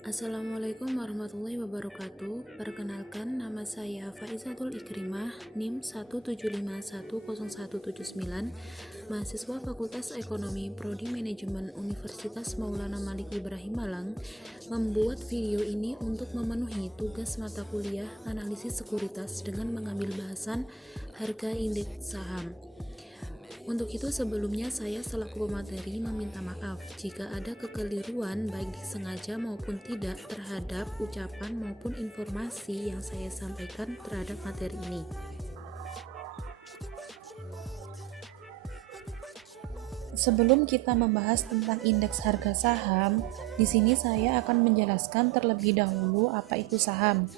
Assalamualaikum warahmatullahi wabarakatuh. Perkenalkan, nama saya Faizatul Ikrimah, NIM 175100179, mahasiswa Fakultas Ekonomi Prodi Manajemen Universitas Maulana Malik Ibrahim Malang, membuat video ini untuk memenuhi tugas mata kuliah analisis sekuritas dengan mengambil bahasan harga indeks saham. Untuk itu sebelumnya saya selaku pemateri meminta maaf jika ada kekeliruan baik disengaja maupun tidak terhadap ucapan maupun informasi yang saya sampaikan terhadap materi ini. Sebelum kita membahas tentang indeks harga saham, di sini saya akan menjelaskan terlebih dahulu apa itu saham.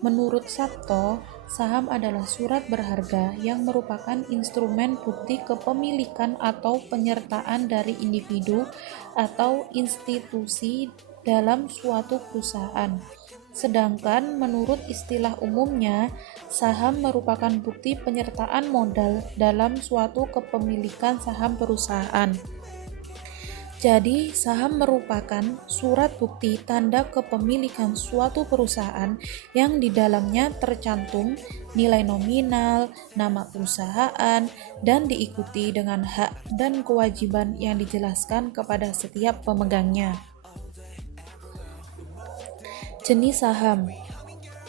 Menurut Sabto, saham adalah surat berharga yang merupakan instrumen bukti kepemilikan atau penyertaan dari individu atau institusi dalam suatu perusahaan. Sedangkan menurut istilah umumnya, saham merupakan bukti penyertaan modal dalam suatu kepemilikan saham perusahaan. Jadi, saham merupakan surat bukti tanda kepemilikan suatu perusahaan yang di dalamnya tercantum nilai nominal, nama perusahaan, dan diikuti dengan hak dan kewajiban yang dijelaskan kepada setiap pemegangnya. Jenis saham.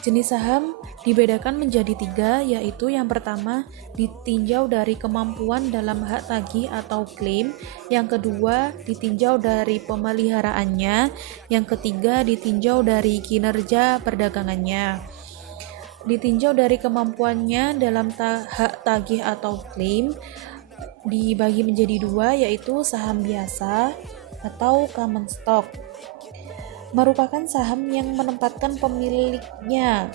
Jenis saham dibedakan menjadi 3, yaitu yang pertama ditinjau dari kemampuan dalam hak tagih atau klaim, yang kedua ditinjau dari pemeliharaannya, yang ketiga ditinjau dari kinerja perdagangannya. Ditinjau dari kemampuannya dalam hak tagih atau klaim dibagi menjadi 2, yaitu saham biasa atau common stock. Merupakan saham yang menempatkan pemiliknya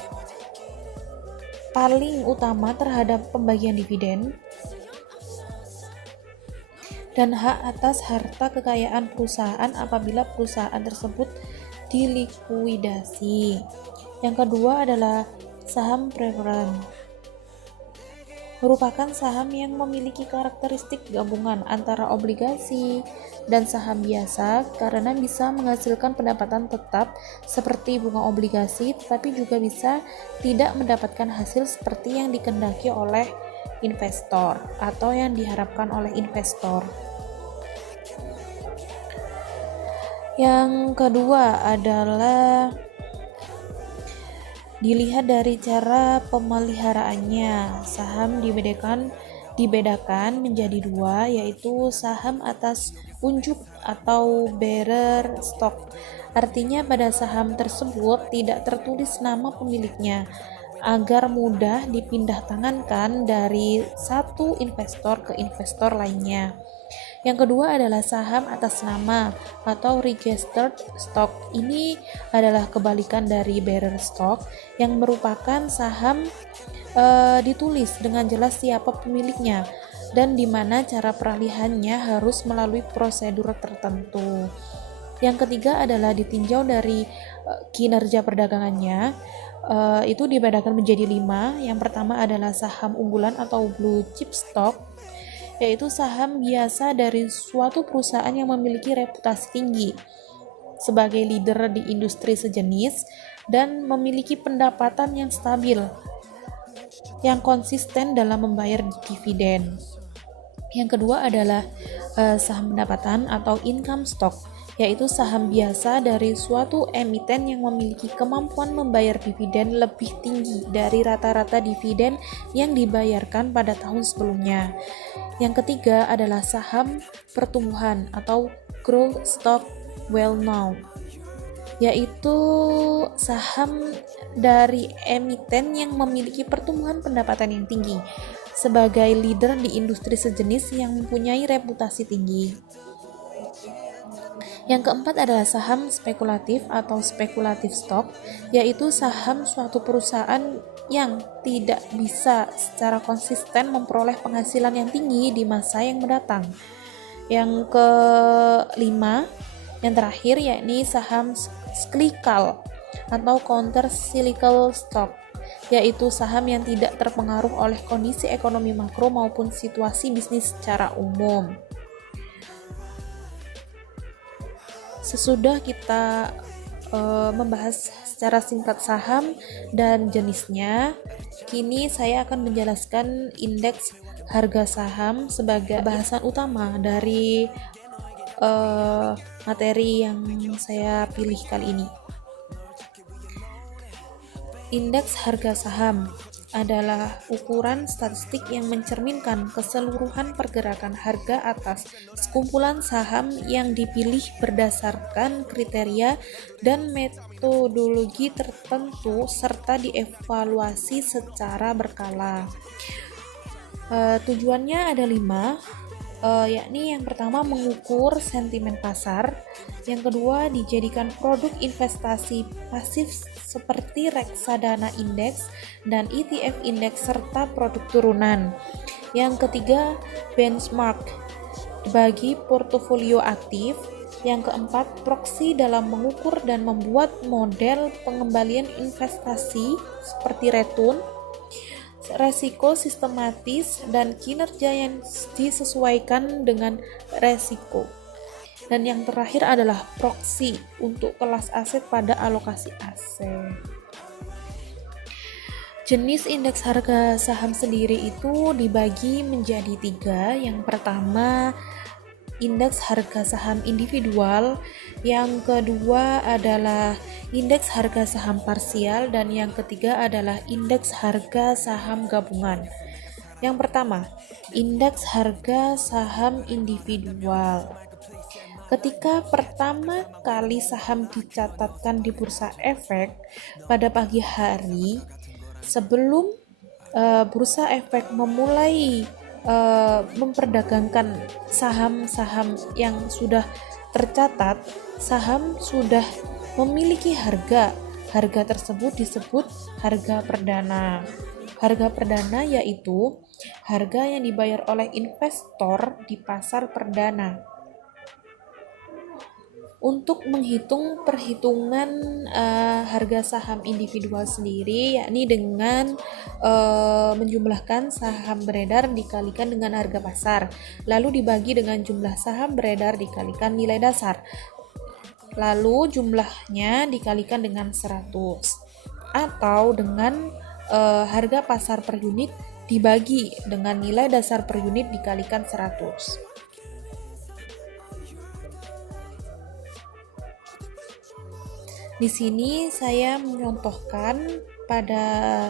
paling utama terhadap pembagian dividen dan hak atas harta kekayaan perusahaan apabila perusahaan tersebut dilikuidasi. Yang kedua adalah saham preferred. Merupakan saham yang memiliki karakteristik gabungan antara obligasi dan saham biasa karena bisa menghasilkan pendapatan tetap seperti bunga obligasi, tetapi juga bisa tidak mendapatkan hasil seperti yang dikehendaki oleh investor atau yang diharapkan oleh investor. Yang kedua adalah dilihat dari cara pemeliharaannya. Saham dibedakan menjadi 2, yaitu saham atas unjuk atau bearer stock. Artinya pada saham tersebut tidak tertulis nama pemiliknya agar mudah dipindah tangankan dari satu investor ke investor lainnya. Yang kedua adalah saham atas nama atau registered stock. Ini adalah kebalikan dari bearer stock yang merupakan saham ditulis dengan jelas siapa pemiliknya dan di mana cara peralihannya harus melalui prosedur tertentu. Yang ketiga adalah ditinjau dari kinerja perdagangannya. Itu dibedakan menjadi 5. Yang pertama adalah saham unggulan atau blue chip stock, yaitu saham biasa dari suatu perusahaan yang memiliki reputasi tinggi sebagai leader di industri sejenis dan memiliki pendapatan yang stabil, yang konsisten dalam membayar dividen. Yang kedua adalah saham pendapatan atau income stock, yaitu saham biasa dari suatu emiten yang memiliki kemampuan membayar dividen lebih tinggi dari rata-rata dividen yang dibayarkan pada tahun sebelumnya. Yang ketiga adalah saham pertumbuhan atau growth stock, well known, yaitu saham dari emiten yang memiliki pertumbuhan pendapatan yang tinggi sebagai leader di industri sejenis yang mempunyai reputasi tinggi. Yang keempat adalah saham spekulatif atau speculative stock, yaitu saham suatu perusahaan yang tidak bisa secara konsisten memperoleh penghasilan yang tinggi di masa yang mendatang. Yang kelima, yang terakhir, yakni saham cyclical atau counter cyclical stock, yaitu saham yang tidak terpengaruh oleh kondisi ekonomi makro maupun situasi bisnis secara umum. Sesudah kita membahas secara singkat saham dan jenisnya. Kini saya akan menjelaskan indeks harga saham sebagai bahasan utama dari materi yang saya pilih kali ini. Indeks harga saham adalah ukuran statistik yang mencerminkan keseluruhan pergerakan harga atas sekumpulan saham yang dipilih berdasarkan kriteria dan metodologi tertentu serta dievaluasi secara berkala. Tujuannya ada 5, yakni yang pertama mengukur sentimen pasar, yang kedua dijadikan produk investasi pasif seperti reksadana indeks dan ETF indeks serta produk turunan, yang ketiga benchmark bagi portofolio aktif, yang keempat proksi dalam mengukur dan membuat model pengembalian investasi seperti return, resiko sistematis, dan kinerja yang disesuaikan dengan resiko. Dan yang terakhir adalah proksi untuk kelas aset pada alokasi aset. Jenis indeks harga saham sendiri itu dibagi menjadi 3. Yang pertama indeks harga saham individual, yang kedua adalah indeks harga saham parsial, dan yang ketiga adalah indeks harga saham gabungan. Yang pertama, indeks harga saham individual. Ketika pertama kali saham dicatatkan di Bursa Efek pada pagi hari, sebelum Bursa Efek memulai memperdagangkan saham-saham yang sudah tercatat, saham sudah memiliki harga. Harga tersebut disebut harga perdana. Harga perdana yaitu harga yang dibayar oleh investor di pasar perdana. Untuk menghitung perhitungan harga saham individual sendiri, yakni dengan menjumlahkan saham beredar dikalikan dengan harga pasar, lalu dibagi dengan jumlah saham beredar dikalikan nilai dasar, lalu jumlahnya dikalikan dengan 100, atau dengan harga pasar per unit dibagi dengan nilai dasar per unit dikalikan 100. Di sini saya menyontohkan pada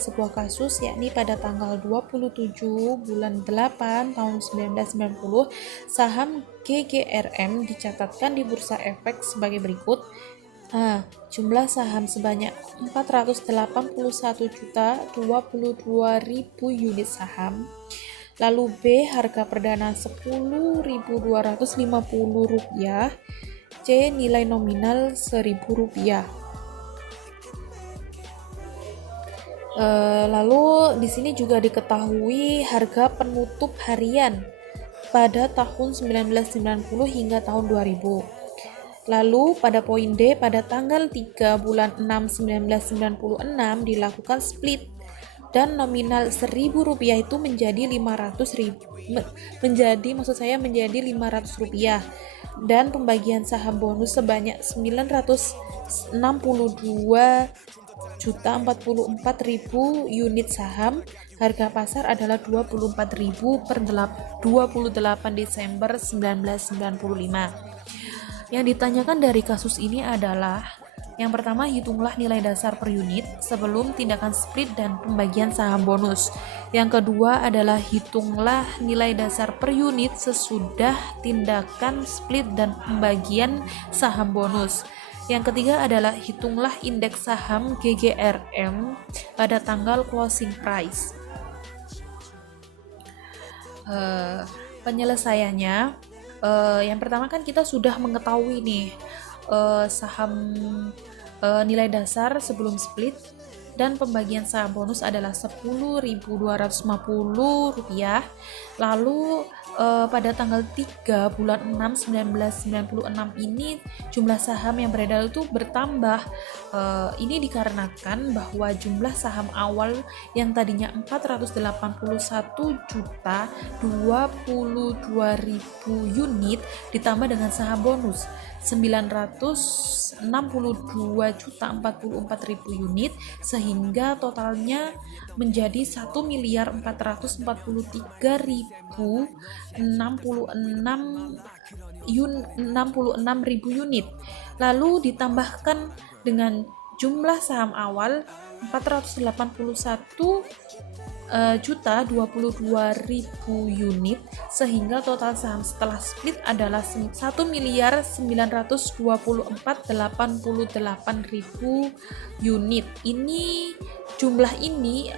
sebuah kasus, yakni pada tanggal 27 bulan 8 tahun 1990, saham GGRM dicatatkan di Bursa Efek sebagai berikut. Jumlah saham sebanyak 481.022.000 unit saham. Lalu B, harga perdana Rp10.250. C, nilai nominal Rp1.000. Lalu di sini juga diketahui harga penutup harian pada tahun 1990 hingga tahun 2000. Lalu pada poin D, pada tanggal 3 bulan 6 1996 dilakukan split dan nominal Rp1.000 itu menjadi Rp500 dan pembagian saham bonus sebanyak 962.044.000 unit saham. Harga pasar adalah Rp24.000 per 28 Desember 1995. Yang ditanyakan dari kasus ini adalah yang pertama, hitunglah nilai dasar per unit sebelum tindakan split dan pembagian saham bonus. Yang kedua adalah hitunglah nilai dasar per unit sesudah tindakan split dan pembagian saham bonus. Yang ketiga adalah hitunglah indeks saham GGRM pada tanggal closing price. Penyelesaiannya, yang pertama kan kita sudah mengetahui nih saham nilai dasar sebelum split dan pembagian saham bonus adalah Rp10.250. Lalu pada tanggal 3 bulan 6 1996 ini jumlah saham yang beredar itu bertambah. Ini dikarenakan bahwa jumlah saham awal yang tadinya 481.022.000 unit ditambah dengan saham bonus. 962.044.000 unit, sehingga totalnya menjadi 1.444.066 unit. Lalu ditambahkan dengan jumlah saham awal 481.022.000 unit, sehingga total saham setelah split adalah 1.924.088.000 unit. Jumlah ini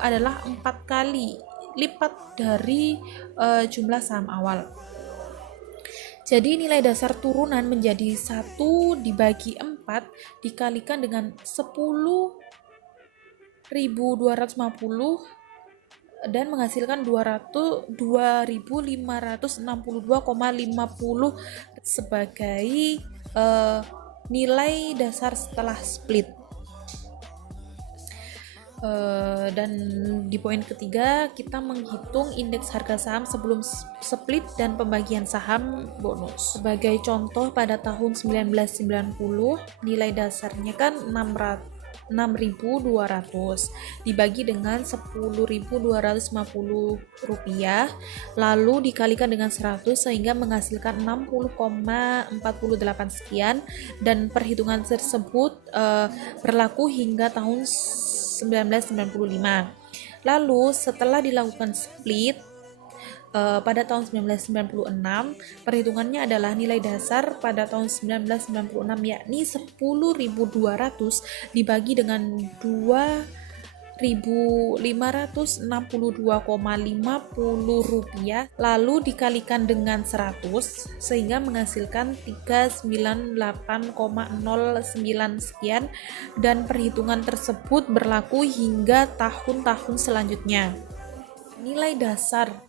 adalah 4 kali lipat dari jumlah saham awal. Jadi nilai dasar turunan menjadi 1 dibagi 4 dikalikan dengan 10.250 dan menghasilkan 2.562,50 sebagai nilai dasar setelah split. Dan di poin ketiga kita menghitung indeks harga saham sebelum split dan pembagian saham bonus. Sebagai contoh, pada tahun 1990 nilai dasarnya kan 6.200 dibagi dengan 10.250 rupiah, lalu dikalikan dengan 100 sehingga menghasilkan 60,48 sekian, dan perhitungan tersebut berlaku hingga tahun 1995. Lalu setelah dilakukan split pada tahun 1996, perhitungannya adalah nilai dasar pada tahun 1996 yakni 10.200 dibagi dengan 2.562,50 rupiah, lalu dikalikan dengan 100 sehingga menghasilkan 398,09 sekian, dan perhitungan tersebut berlaku hingga tahun-tahun selanjutnya. Nilai dasar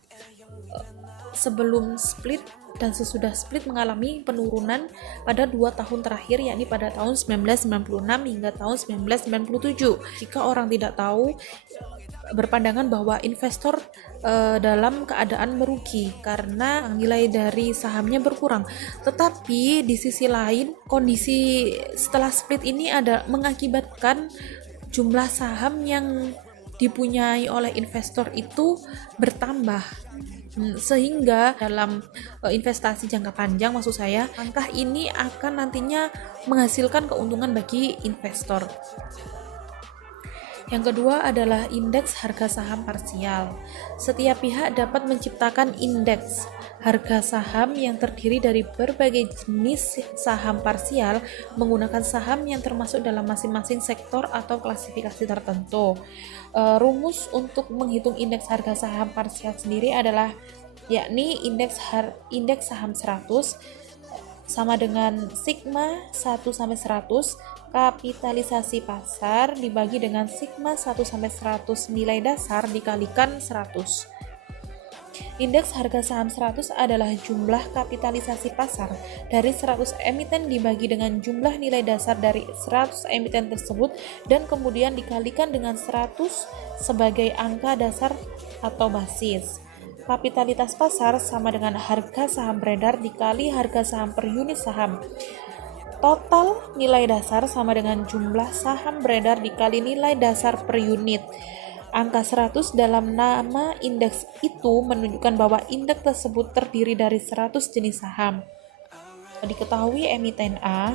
sebelum split dan sesudah split mengalami penurunan pada 2 tahun terakhir, yakni pada tahun 1996 hingga tahun 1997. Jika orang tidak tahu, berpandangan bahwa investor dalam keadaan merugi karena nilai dari sahamnya berkurang. Tetapi di sisi lain, kondisi setelah split ini ada mengakibatkan jumlah saham yang dipunyai oleh investor itu bertambah, sehingga dalam investasi jangka panjang, maksud saya, langkah ini akan nantinya menghasilkan keuntungan bagi investor. Yang kedua adalah indeks harga saham parsial. Setiap pihak dapat menciptakan indeks harga saham yang terdiri dari berbagai jenis saham parsial menggunakan saham yang termasuk dalam masing-masing sektor atau klasifikasi tertentu. Rumus untuk menghitung indeks harga saham parsial sendiri adalah yakni indeks saham 100 sama dengan sigma 1 sampai 100 kapitalisasi pasar dibagi dengan sigma 1 sampai 100 nilai dasar dikalikan 100. Indeks harga saham 100 adalah jumlah kapitalisasi pasar dari 100 emiten dibagi dengan jumlah nilai dasar dari 100 emiten tersebut, dan kemudian dikalikan dengan 100 sebagai angka dasar atau basis. Kapitalitas pasar sama dengan harga saham beredar dikali harga saham per unit saham. Total nilai dasar sama dengan jumlah saham beredar dikali nilai dasar per unit. Angka 100 dalam nama indeks itu menunjukkan bahwa indeks tersebut terdiri dari 100 jenis saham. Diketahui emiten A,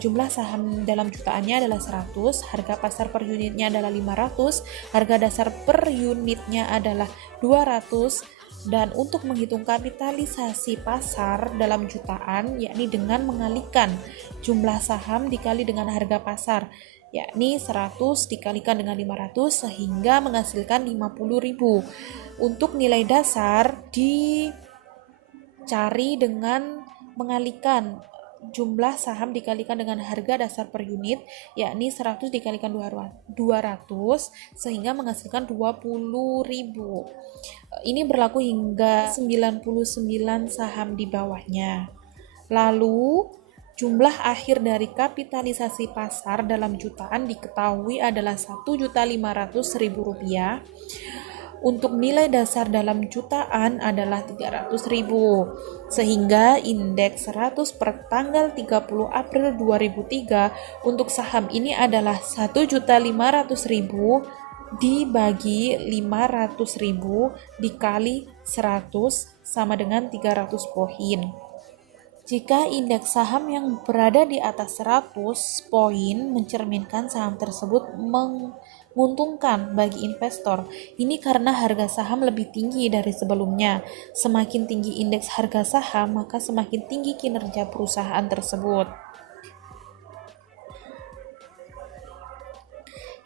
jumlah saham dalam jutaannya adalah 100, harga pasar per unitnya adalah 500, harga dasar per unitnya adalah 200, dan untuk menghitung kapitalisasi pasar dalam jutaan, yakni dengan mengalikan jumlah saham dikali dengan harga pasar, yakni 100 dikalikan dengan 500 sehingga menghasilkan 50.000. Untuk nilai dasar dicari dengan mengalihkan jumlah saham dikalikan dengan harga dasar per unit, yakni 100 dikalikan 200 sehingga menghasilkan 20.000. Ini berlaku hingga 99 saham di bawahnya. Lalu jumlah akhir dari kapitalisasi pasar dalam jutaan diketahui adalah Rp1.500.000. untuk nilai dasar dalam jutaan adalah 300.000. Sehingga indeks 100 per tanggal 30 April 2003 untuk saham ini adalah 1.500.000 dibagi 500.000 dikali 100 sama dengan 300 poin. Jika indeks saham yang berada di atas 100 poin mencerminkan saham tersebut menguntungkan bagi investor. Ini karena harga saham lebih tinggi dari sebelumnya. Semakin tinggi indeks harga saham, maka semakin tinggi kinerja perusahaan tersebut.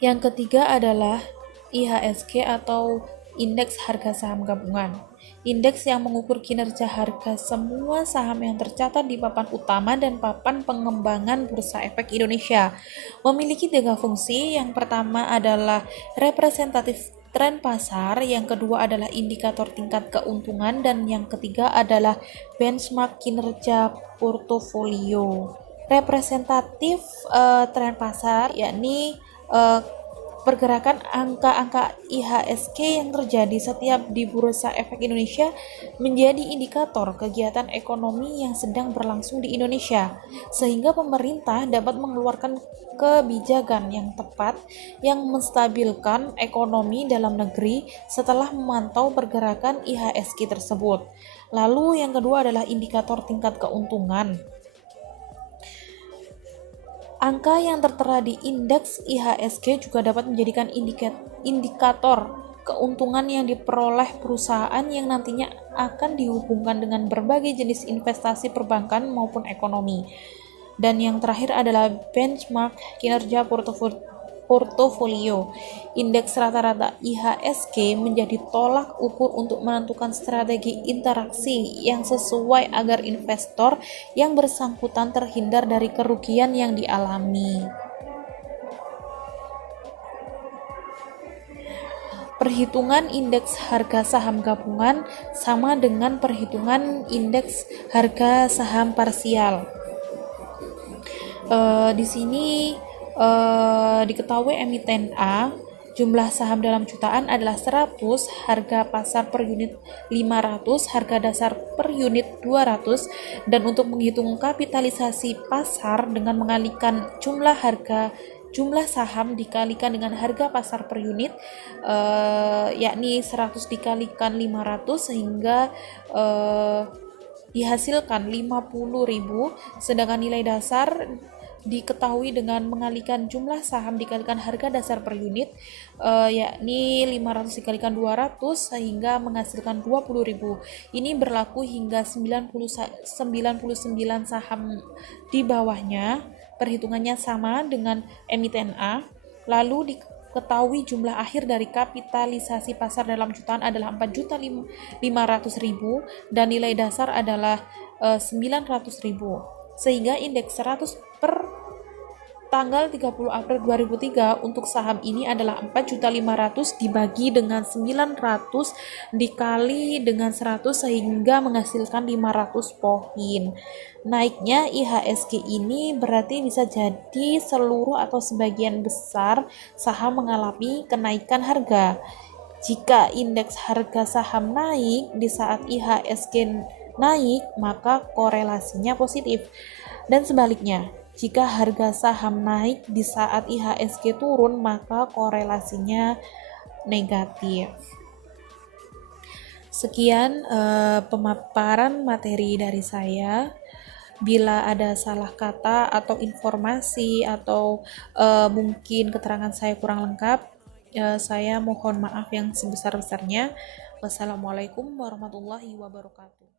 Yang ketiga adalah IHSG atau indeks harga saham gabungan. Indeks yang mengukur kinerja harga semua saham yang tercatat di papan utama dan papan pengembangan Bursa Efek Indonesia. Memiliki 3 fungsi. Yang pertama adalah representatif tren pasar, yang kedua adalah indikator tingkat keuntungan, dan yang ketiga adalah benchmark kinerja portofolio. Representatif tren pasar yakni pergerakan angka-angka IHSG yang terjadi setiap di Bursa Efek Indonesia menjadi indikator kegiatan ekonomi yang sedang berlangsung di Indonesia, sehingga pemerintah dapat mengeluarkan kebijakan yang tepat yang menstabilkan ekonomi dalam negeri setelah memantau pergerakan IHSG tersebut. Lalu yang kedua adalah indikator tingkat keuntungan. Angka yang tertera di indeks IHSG juga dapat menjadikan indikator keuntungan yang diperoleh perusahaan yang nantinya akan dihubungkan dengan berbagai jenis investasi perbankan maupun ekonomi. Dan yang terakhir adalah benchmark kinerja portofolio. Indeks rata-rata IHSG menjadi tolak ukur untuk menentukan strategi interaksi yang sesuai agar investor yang bersangkutan terhindar dari kerugian yang dialami. Perhitungan indeks harga saham gabungan sama dengan perhitungan indeks harga saham parsial. Di sini diketahui emiten A, jumlah saham dalam jutaan adalah 100, harga pasar per unit 500, harga dasar per unit 200, dan untuk menghitung kapitalisasi pasar dengan mengalihkan jumlah saham dikalikan dengan harga pasar per unit, yakni 100 dikalikan 500 sehingga dihasilkan 50.000, sedangkan nilai dasar diketahui dengan mengalihkan jumlah saham dikalikan harga dasar per unit, yakni 500 dikalikan 200 sehingga menghasilkan 20.000. Ini berlaku hingga 99 saham di bawahnya. Perhitungannya sama dengan emiten A. Lalu diketahui jumlah akhir dari kapitalisasi pasar dalam jutaan adalah 4.500.000 dan nilai dasar adalah 900.000. Sehingga indeks 100 per tanggal 30 April 2003 untuk saham ini adalah 4.500.000 dibagi dengan 900 dikali dengan 100 sehingga menghasilkan 500 poin. Naiknya IHSG ini berarti bisa jadi seluruh atau sebagian besar saham mengalami kenaikan harga. Jika indeks harga saham naik di saat IHSG naik, maka korelasinya positif. Dan sebaliknya, jika harga saham naik di saat IHSG turun, maka korelasinya negatif. Sekian pemaparan materi dari saya. Bila ada salah kata atau informasi atau mungkin keterangan saya kurang lengkap, saya mohon maaf yang sebesar-besarnya. Wassalamualaikum warahmatullahi wabarakatuh.